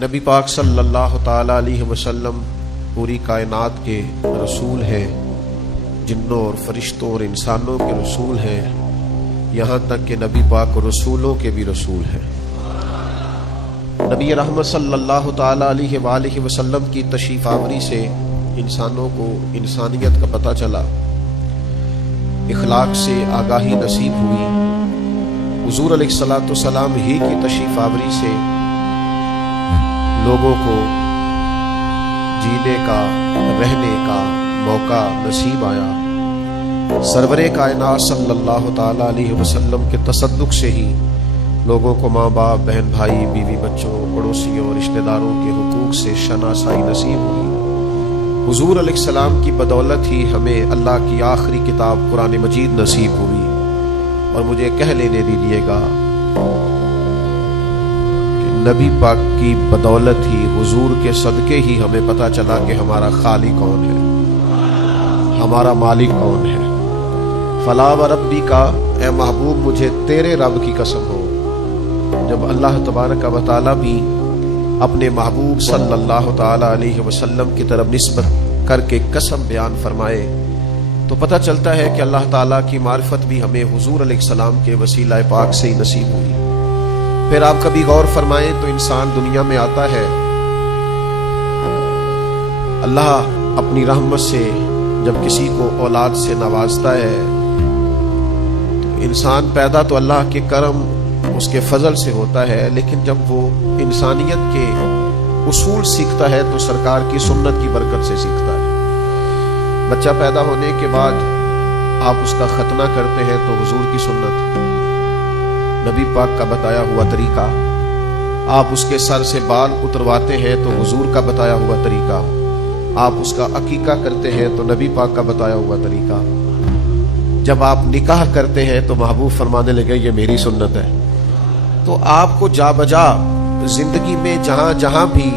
نبی پاک صلی اللہ تعالی علیہ وسلم پوری کائنات کے رسول ہیں، جنوں اور فرشتوں اور انسانوں کے رسول ہیں، یہاں تک کہ نبی پاک رسولوں کے بھی رسول ہیں۔ نبی رحمت صلی اللہ تعالی علیہ وآلہ وسلم کی تشریف آوری سے انسانوں کو انسانیت کا پتہ چلا، اخلاق سے آگاہی نصیب ہوئی۔ حضور علیہ الصلوۃ والسلام ہی کی تشریف آوری سے لوگوں کو جینے کا، رہنے کا موقع نصیب آیا۔ سرور کائنات صلی اللہ تعالی علیہ وسلم کے تصدق سے ہی لوگوں کو ماں باپ، بہن بھائی، بیوی بچوں، پڑوسیوں، رشتہ داروں کے حقوق سے شناسائی نصیب ہوئی۔ حضور علیہ السلام کی بدولت ہی ہمیں اللہ کی آخری کتاب قرآن مجید نصیب ہوئی۔ اور مجھے کہہ لینے دیجیے گا، نبی پاک کی بدولت ہی، حضور کے صدقے ہی ہمیں پتہ چلا کہ ہمارا خالق کون ہے، ہمارا مالک کون ہے۔ فلا وربی کا، اے محبوب مجھے تیرے رب کی قسم ہو۔ جب اللہ تبارک و تعالی بھی اپنے محبوب صلی اللہ تعالی علیہ وسلم کی طرف نسبت کر کے قسم بیان فرمائے تو پتہ چلتا ہے کہ اللہ تعالیٰ کی معرفت بھی ہمیں حضور علیہ السلام کے وسیلہ پاک سے ہی نصیب ہوئی۔ پھر آپ کبھی غور فرمائیں تو انسان دنیا میں آتا ہے، اللہ اپنی رحمت سے جب کسی کو اولاد سے نوازتا ہے تو انسان پیدا تو اللہ کے کرم، اس کے فضل سے ہوتا ہے، لیکن جب وہ انسانیت کے اصول سیکھتا ہے تو سرکار کی سنت کی برکت سے سیکھتا ہے۔ بچہ پیدا ہونے کے بعد آپ اس کا ختنہ کرتے ہیں تو حضور کی سنت، نبی پاک کا بتایا ہوا طریقہ۔ آپ اس کے سر سے بال اترواتے ہیں تو حضور کا بتایا ہوا طریقہ۔ آپ اس کا عقیقہ کرتے ہیں تو نبی پاک کا بتایا ہوا طریقہ۔ جب آپ نکاح کرتے ہیں تو محبوب فرمانے لگے یہ میری سنت ہے۔ تو آپ کو جا بجا زندگی میں جہاں جہاں بھی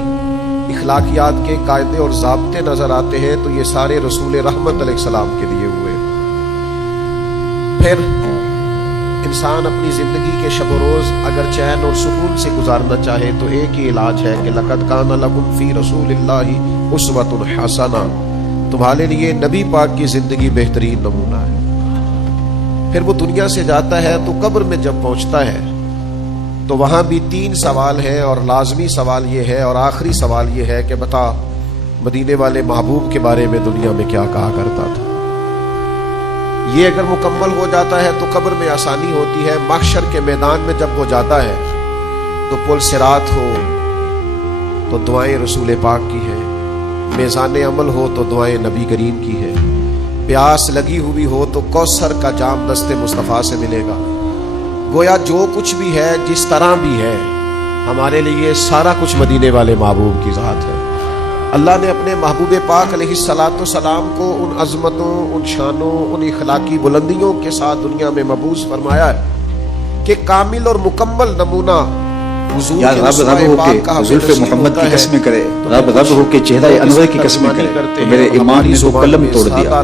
اخلاقیات کے قاعدے اور ضابطے نظر آتے ہیں تو یہ سارے رسول رحمت علیہ السلام کے دیے ہوئے۔ پھر انسان اپنی زندگی کے شب و روز اگر چین اور سکون سے گزارنا چاہے تو ایک ہی علاج ہے کہ لقد کان لکم فی رسول اللہ اسوۃ حسنہ، تمہارے لیے نبی پاک کی زندگی بہترین نمونہ ہے۔ پھر وہ دنیا سے جاتا ہے تو قبر میں جب پہنچتا ہے تو وہاں بھی 3 سوال ہے، اور لازمی سوال یہ ہے اور آخری سوال یہ ہے کہ بتا مدینے والے محبوب کے بارے میں دنیا میں کیا کہا کرتا تھا۔ یہ اگر مکمل ہو جاتا ہے تو قبر میں آسانی ہوتی ہے۔ محشر کے میدان میں جب وہ جاتا ہے تو پل صراط ہو تو دعائیں رسول پاک کی ہیں، میزان عمل ہو تو دعائیں نبی کریم کی ہیں، پیاس لگی ہوئی ہو تو کوثر کا جام دست مصطفیٰ سے ملے گا۔ گویا جو کچھ بھی ہے، جس طرح بھی ہے، ہمارے لیے سارا کچھ مدینے والے محبوب کی ذات ہے۔ اللہ نے اپنے محبوب پاک علیہ الصلوۃ والسلام کو ان عظمتوں، ان شانوں، ان اخلاقی بلندیوں کے ساتھ دنیا میں مبعوث فرمایا ہے کہ کامل اور مکمل نمونہ حضور یا رب رب ہو کے زلف محمد کی قسمیں کرے، رب رب ہو کے چہرہ انور کی قسمیں کرے تو میرے ایمان نے تو قلم توڑ دیا۔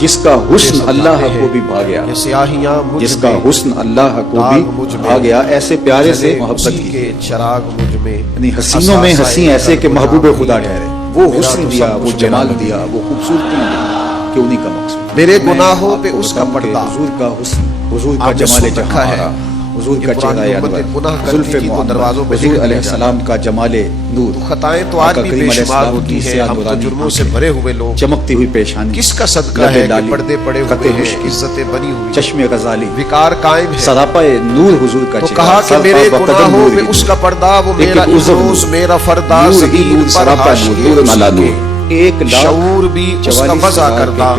جس کا حسن اللہ کو بھی بھا گیا، جس کا حسن اللہ کو بھی بھا گیا، ایسے پیارے سے محبت کی، چراغ مجھ میں، یعنی حسینوں میں حسین ایسے کہ محبوب خدا ٹھہرے۔ وہ حسن دیا، وہ جمال دیا، وہ خوبصورتی دی کہ انہی کا مقصود۔ میرے گناہوں پہ اس کا پردہ، حضور کا حسن، حضور کا جمال جہاں ہے، حضور کا چہرہ انور، زلف محمد، حضور علیہ السلام کا جمال نور۔ خطائیں تو آج بھی بے شمار ہوتی ہیں، ہم تو جرموں سے بھرے ہوئے لوگ، چمکتی ہوئی پیشانی، کس کا صدقہ ہے کہ پردے پڑے ہوئے ہیں، عزتیں بنی ہوئی، چشم غزالی، وقار قائم ہے، سراپا نور حضور کا تو چہرہ۔ کہا کہ میرے گناہوں پہ اس کا پردہ، وہ میرا روز، میرا فردا، زمین پر حاشیے ایک شعور بھی اس کا وضع کردہ،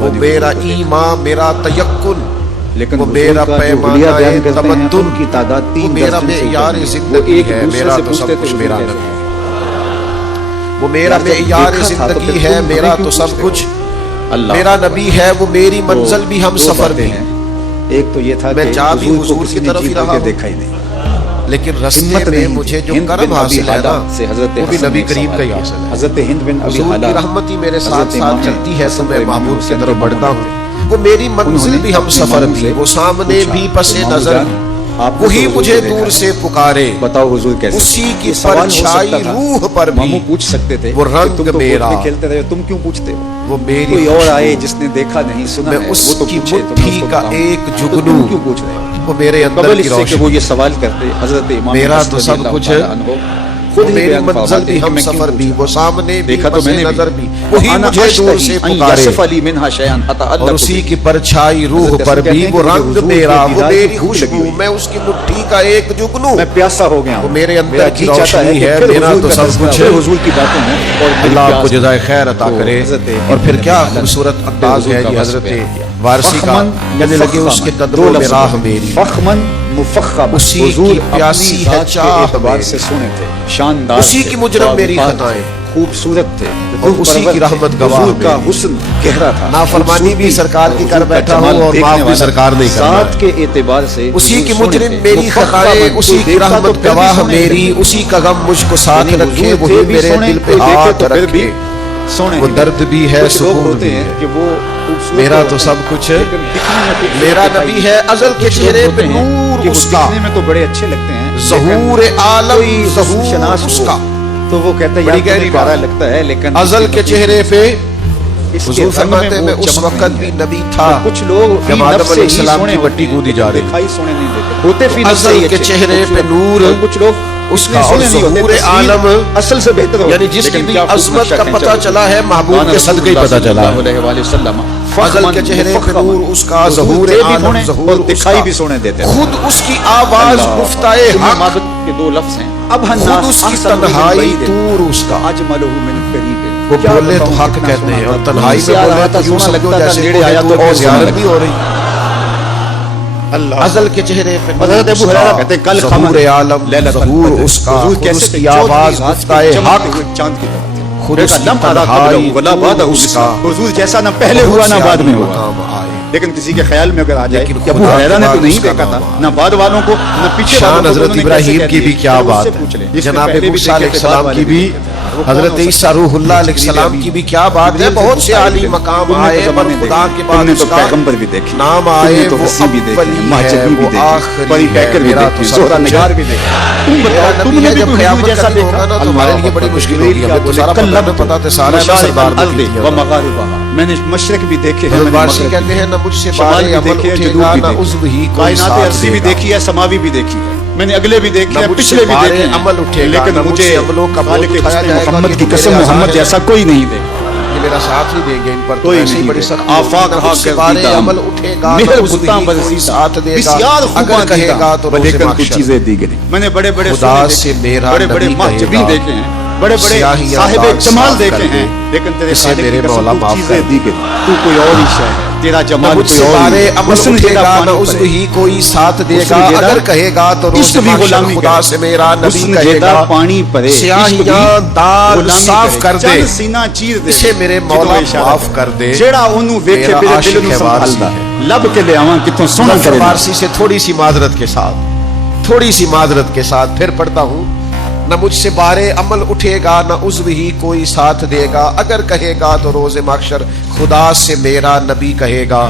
وہ میرا ایمان، میرا تیقن، لیکن وہ میرا پیمانہ تمدن کی تعداد 3 میرا معیار زندگی ہے، میرا تو سب کچھ میرا نبی ہے۔ وہ میرا معیار زندگی ہے، میرا تو سب کچھ میرا نبی ہے، وہ میری منزل بھی ہم سفر بھی ہیں۔ ایک تو یہ تھا میں جا بھی حضور کی طرف ہی رہا دیکھا ہی نہیں، لیکن رستے میں مجھے جو کرم حاصل ہے نا وہ بھی نبی کریم کا ہی حاصل ہے۔ حضرت ہند بن ابی حضور کی حالہ رحمت ہی میرے ساتھ ساتھ چلتی ہے تو میں محبوب کی طرف بڑھتا ہوں۔ وہ میری منزل بھی ہم سفر بھی، وہ سامنے بھی پس نظر، آپ وہی مجھے دور سے پکارے، بتاؤ حضور کیسے؟ اسی کی یہ سوال ہو پرچھائی سکتا تھا، روح پر بھی ماموں پوچھ سکتے تھے وہ کہ رنگ تم تو میرا، گود میں کھیلتے رہے ہو، تم کیوں پوچھتے ہو؟ وہ میری کوئی اور خوشبو، آئے جس نے دیکھا نہیں سنا میں ہے اس وہ تو کی پوچھے، تو میں اس مٹھی کو کا بتاؤں۔ ایک تو جگنو، تم کیوں پوچھ رہے ہو؟ وہ میرے اندر قبل کی اس سے کہ روشنی، وہ یہ سوال کرتے، حضرت امام میرا حسن تو رضی سب اللہ کچھ تعالیٰ عنہ خود ہی میری بیان منزل فرماتے بھی، ہیں کہ ہم میں کیوں سفر بھی، پوچھ وہ رہا ہوں؟ سامنے بھی، دیکھا تو پس میں نے نظر بھی، بھی، وہی انا مجھے دور اشتہی سے ان پکارے، یصف علی منہا شیئا اور اتعلق اسی بہ۔ کی پرچھائی روح حضرت پر رسول بھی کہتے ہیں وہ کہ رنگ حضور کے میرا، وہ دیدار کی میری بھوک لگی خوشبو، ہوئی، میں اس کی مٹھی کا ایک جگنو، میں پیاسا ہو گیا وہ ہوں، میرے اندر میرا کی جی چاہتا ہے روشنی کہ ہے، پھر میرا حضور تو کا سب تذکرہ، کچھ پھر حضور کی باتیں ہیں اور میری اللہ آپ کو پیاس جزائے خیر عطا تو کرے۔ حضرت اور پھر ابن کیا ابی خوبصورت حضرت انداز ہے کا یہ وصف حضرت ہے۔ وارسی کا، فخمن کہنے لگے اس کے مفخما، قدموں دو میں لفظ راہ ہیں، میری، فخمن مفخما، اسی حضور کی پیاسی اپنی ہے ذات کے چاہ اعتبار میری، سے سونے تھے، شاندار اسی تھے، کی مجرم میری باوقار خطائیں، تھے، خوبصورت تھے، اور روح اسی پرور کی تھے، رحمت گواہ حضور کا میری، حسن گہرا تھا، نافرمانی بھی سرکار کی کر حضور کا بیٹھا جمال ہوں اور دیکھنے معاف بھی والا، سرکار نہیں کرنا ذات ہے، کے اعتبار سے اسی حضور کی سونے مجرم تھے، میری خطائیں، مفخما، اسی کوئی کی دیکھتا تو رحمت پھر بھی گواہ سونے میری، لگتے۔ اسی کا غم مجھ کو ساتھ یعنی رکھے، حضور وہی تھے بھی میرے سونے، دل پہ کوئی دیکھے ہاتھ تو پھر بھی رکھے، سونے وہ نہیں درد بھی ہے، کچھ لوگ سکون ہوتے بھی ہیں ہے، کہ وہ خوبصورت میرا ہوتے تو ہیں، سب کچھ لیکن دکھنے میں خوبصورت میرا دکھائی نبی ہے، ازل کے کچھ لوگ چہرے ہوتے پہ ہیں نور کہ وہ اس کا، دکھنے میں تو بڑے اچھے لگتے ہیں، ظہور لیکن عالم، کوئی حسن ظہور شناس اس ہو کا، تو وہ کہتا ہے بڑی یار گہری تمہیں پیارا بات، لگتا ہے لیکن ازل کے چہرے پہ اس کے حضور رنگ فرماتے میں میں وہ اس چمک وقت نہیں بھی ہے۔ نبی تھا تو کچھ لوگ فی جب آدم نفس علیہ ہی السلام سونے کی ہوتے مٹی ہیں، گودی لیکن جا رہی دکھائی سونے نہیں دیتے، ہوتے فی نفس ازل ہی کے اچھے، چہرے پہ خوبصورت، نور اور کچھ لوگ اس اتنے کا، اور سونے نہیں ہوتے، ظہور تصویر عالم، اصل سے بہتر ہوتی یعنی ہے، جس کی لیکن بھی کیا خوب عظمت نقشہ کا کھینچا پتہ ہوتا چلا ہے محبوب کان کے رسول صدقے ہی اللہ پتہ صلی چلا اللہ ہے، علیہ وآلہ وسلم ازل کے چہرے پہ مفخما، نور اس کا، حضور ظہور تھے بھی عالم، سونے ظہور اور اس دکھائی کا، بھی سونے دیتے تھے۔ خود اس کی آواز اللہ، گفتائے ثم حق، مابت کے دو لفظ ہیں، اب خود اس کی تنہائی طور اس کا، اجملہ من قریب، وہ کیا بولے تو بتاؤں حق کتنا کہتے سونا ہیں، تھا، اور دور تنہائی سے میں آ بولے رہا تو تھا، یوں سونا سمجھو لگتا تھا، جیسے نیڑے آیا تو اور اور سونا زیارت لگتا نہیں ہو رہی، اللہ ازل کے چہرے پہ حضرت نور ابو اس ہریرہ کا، کہتے ہیں کل ظہور عالم، لیلۃ ظہور القدر، اس کا، حضور خود کیسے اس تھے؟ کی چودھری آواز رات کے گفتائے چمکتے حق، ہوئے چاند کی طرح تھے، خود اس کی لم ارا تنہائی قبلہ ولا بعدہ طور اس کا، حضور جیسا نہ پہلے بہت ہوا سے نہ بعد میں عالی ہوا، مقام آئے، لیکن کسی کے خیال میں اگر آ جائے لیکن کہ ابو خدا ہریرہ کے نے تو بعد نہیں اس کا دیکھا تھا، نام آیا۔ نہ بعد والوں کو نہ پیچھے والوں شان کو، حضرت انہوں نے ابراہیم کیسے کی کہہ بھی دیا؟ کیا پھر اس بات سے ہے، پوچھ لیں، جس نے جناب پہلے بھی موسیٰ علیہ دیکھے تھے، بعد السلام والے کی بھی، دیکھے تھے، وہ کون حضرت ہو سکتا عیسیٰ روح اللہ علیہ جبریل السلام امین، کی بھی کیا بات ہے، جبریل سے بہت سے پوچھا عالی ہے، مقام تم نے تو آئے، پر زمانے خدا دیکھے، کے تم بعد نے اس تو کا پیغمبر بھی دیکھے، نام تم آئے، نے تو وہ وسیع بھی دیکھے، اولی ہے، مہاجبی بھی وہ دیکھی، آخری پری ہے، پیکر بھی میرا تو دیکھی، سب زہرہ کچھ نگار ہے، بھی دیکھی، تم میرا بتاؤ تم نبی نے ہے، بھی جب کوئی حضور قیامت کا جیسا دن دیکھا؟ ہوگا نا تو ہمارے لیے بڑی مشکل ہوگی، ہمیں تو سارا پتہ تھا، سارا ہے نا سردار نے کی تھی، و مغاربہا، میں نے مشرق بھی دیکھے ہیں، حضرت میں نے وارسی مغرب کہتے بھی ہیں نہ مجھ سے شمال بارے بھی عمل دیکھے ہیں، اٹھے جنوب گا بھی نہ دیکھے عضو ہی کوئی کائنات ساتھ ارضی دے بھی گا، دیکھی ہے، سماوی بھی دیکھی ہے، میں نے اگلے بھی دیکھے نہ ہیں، مجھ سے پچھلے بھی بارے دیکھے ہیں، عمل اٹھے گا، لیکن نہ مجھ مجھے سے عملوں کا بوجھ خالق اٹھایا حسن جائے گا، محمد یہ کی تو قسم میرے محمد اعضاء جیسا ہیں، کوئی نہیں دیکھا، یہ میرا ساتھ ہی دیں گے، ان پر تو کوئی ایسے ہی نہیں بڑی دیکھا، سخت آفاق نہ ہا مجھ سے کر بارے دیدہ عمل اٹھے گا، نہ مہر عضو بتاں ہی کوئی برسیدہ، ساتھ دے بسیار گا، خوباں اگر کہے دیدہ، گا تو روز لیکن کچھ محشر، چیزیں دیگر ہیں، میں نے بڑے بڑے خدا سونے سے دیکھے، میرا بڑے بڑے نبی محجبین کہے گا، دیکھے ہیں، بڑے بڑے سیاہیاں صاحب داغ جمال صاف دیکھے کر ہیں، دے، لیکن تیرے اسے خالق میرے کی قسم مولا کچھ معاف چیزیں کر دے، دیگر ہیں، تو کوئی اور ہی شے ہے، تیرا نہ جمال مجھ کوئی سے اور بارے ہی، عمل حسن اٹھے جیدہ گا، نہ پانی عضو پڑے، ہی کوئی ساتھ دے حسن گا، جیدہ اگر کہے گا تو روز عشق بھی محشر غلامی خدا کرے، سے میرا نبی حسن کہے جیدہ گا، پانی پڑے، عشق بھی سیاہیاں داغ غلامی صاف کرے، کر دے، چند سینہ چیر دے، اسے میرے جدوں مولا اشارہ معاف کرے، کر دے، جیڑا انہوں ویکھے میرا میرے دل عاشق نوں ہے، سنبھالدا وارسی ہے، لب کے لے آواں کتوں سونا ظفر کرے، فارسی سے تھوڑی سی معذرت کے ساتھ، تھوڑی سی معذرت کے ساتھ پھر پڑھتا ہوں، نہ مجھ سے بارے عمل اٹھے گا، نہ عضو ہی کوئی ساتھ دے گا، اگر کہے گا تو روز محشر خدا سے میرا نبی کہے گا،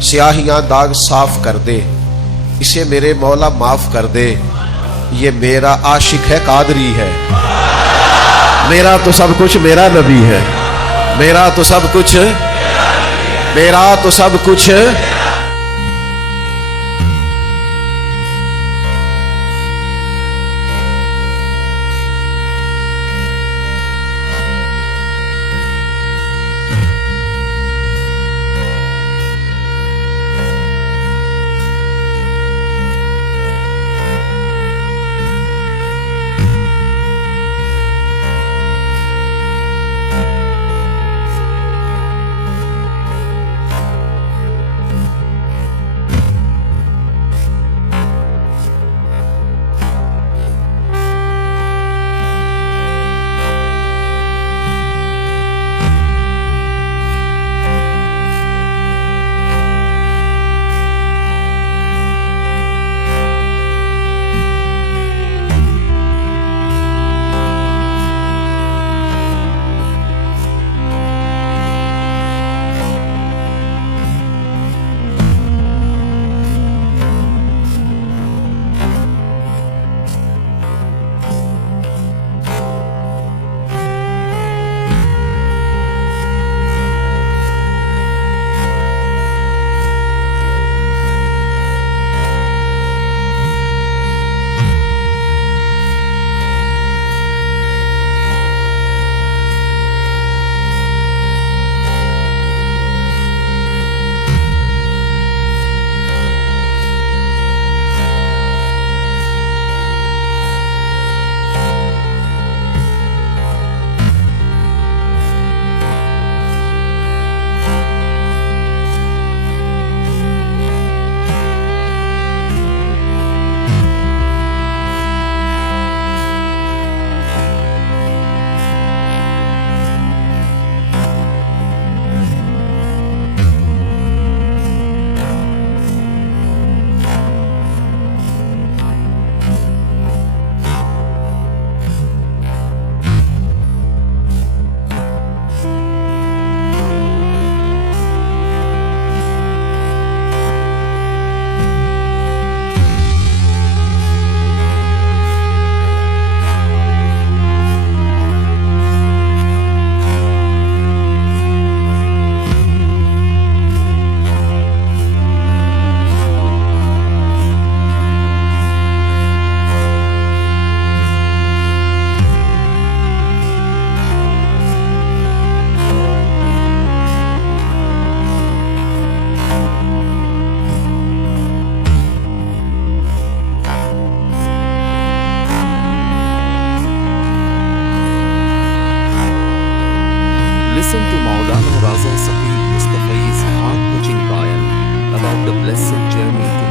سیاہیاں داغ صاف کر دے، اسے میرے مولا معاف کر دے، یہ میرا عاشق ہے، قادری ہے، میرا تو سب کچھ میرا نبی ہے، میرا تو سب کچھ، میرا تو سب کچھ، Raza Saqib Mustafai's heart-touching bayan about the blessed journey to